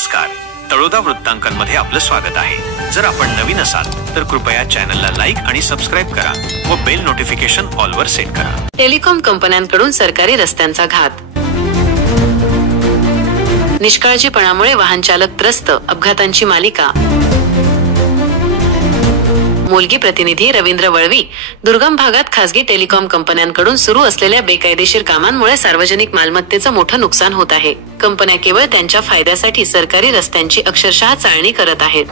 नमस्कार, तळोदा वृत्तांकनमध्ये आपलं स्वागत आहे। जर आपण नवीन असाल तर कृपया चॅनलला लाईक आणि सबस्क्राइब करा व बेल नोटिफिकेशन ऑल वर सेट करा। टेलिकॉम कंपन्यांकडून सरकारी रस्त्यांचा घात। निष्काळजीपणामुळे वाहन चालक त्रस्त, अपघातांची मालिका। मुलगी प्रतिनिधी रवींद्र वळवी। दुर्गम भागात खासगी टेलिकॉम कंपन्यांकडून सुरू असलेल्या बेकायदेशीर कामांमुळे सार्वजनिक मालमत्तेचं मोठं नुकसान होत आहे। कंपन्या केवळ त्यांच्या फायद्यासाठी सरकारी रस्त्यांची अक्षरशः चाळणी करत आहेत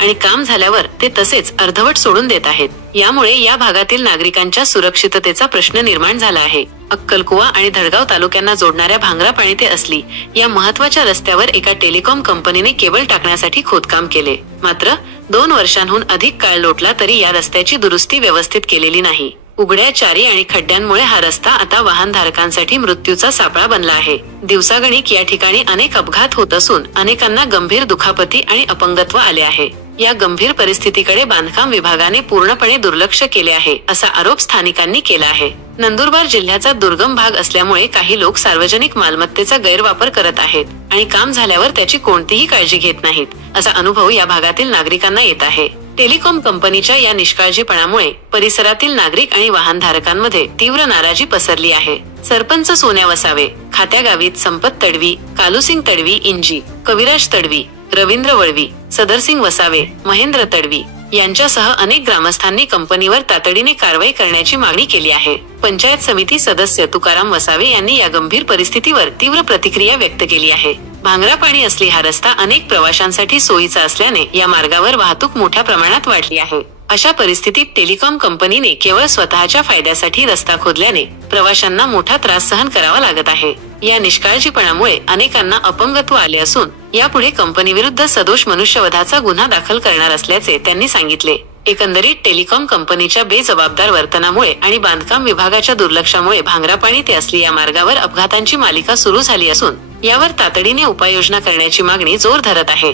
आणि काम झाल्यावर ते तसेच अर्धवट सोडून देत आहेत। यामुळे या भागातील नागरिकांच्या सुरक्षिततेचा प्रश्न निर्माण झाला आहे। अक्कलकुवा आणि धडगाव तालुक्यांना जोडणाऱ्या भांगरापाणी ते असली या महत्त्वाच्या रस्त्यावर एका टेलिकॉम कंपनीने केबल टाकण्यासाठी खोदकाम केले। मात्र 2 वर्षांहून अधिक काळ लोटला तरी या रस्त्याची दुरुस्ती व्यवस्थित केलेली नाही। उघड्या चारी आणि खड्ड्यांमुळे हा रस्ता आता वाहनधारकांसाठी मृत्यूचा सापळा बनला आहे। दिवसागणिक या ठिकाणी अनेक अपघात होत असून अनेकांना गंभीर दुखापती आणि अपंगत्व आले आहे। या गंभीर परिस्थितीकडे बांधकाम विभागाने पूर्णपणे दुर्लक्ष केले आहे, असा आरोप स्थानिकांनी केला आहे। नंदुरबार जिल्ह्याचा दुर्गम भाग असल्यामुळे काही लोक सार्वजनिक मालमत्तेचा गैरवापर करत आहेत आणि काम झाल्यावर त्याची कोणतीही काळजी घेत नाहीत, असा अनुभव या भागातील नागरिकांना येत आहे। टेलिकॉम कंपनीच्या या निष्काळजीपणामुळे परिसरातील नागरिक आणि वाहनधारकांमध्ये तीव्र नाराजी पसरली आहे। सरपंच सोन्या वसावे, खात्या गावित संपत तडवी, कालूसिंग तडवी, इंजी कविराज तडवी, रवींद्र वळवी, सदरसिंग वसावे, महेंद्र तडवी यांच्यासह अनेक ग्रामस्थांनी कंपनीवर तातडीने कारवाई करण्याची मागणी केली आहे। पंचायत समिती सदस्य तुकाराम वसावे यांनी या गंभीर परिस्थितीवर तीव्र प्रतिक्रिया व्यक्त केली आहे। भांगरापाणी असली हा रस्ता अनेक प्रवाशांसाठी सोयीचा असल्याने या मार्गावर वाहतूक मोठ्या प्रमाणात वाढली आहे। अशा परिस्थितीत टेलिकॉम कंपनीने केवळ स्वतःच्या फायद्यासाठी रस्ता खोदल्याने प्रवाशांना मोठा त्रास सहन करावा लागत आहे। या निष्काळजीपणामुळे अनेकांना अपंगत्व आले असून यापुढे कंपनीविरुद्ध सदोष मनुष्यवधाचा गुन्हा दाखल करणार असल्याचे त्यांनी सांगितले। एकंदरीत टेलिकॉम कंपनीच्या बेजबाबदार वर्तनामुळे आणि बांधकाम विभागाच्या दुर्लक्षामुळे भांगरापाणी ते असली या मार्गावर अपघातांची मालिका सुरू झाली असून यावर तातडीने उपाययोजना करण्याची मागणी जोर धरत आहे।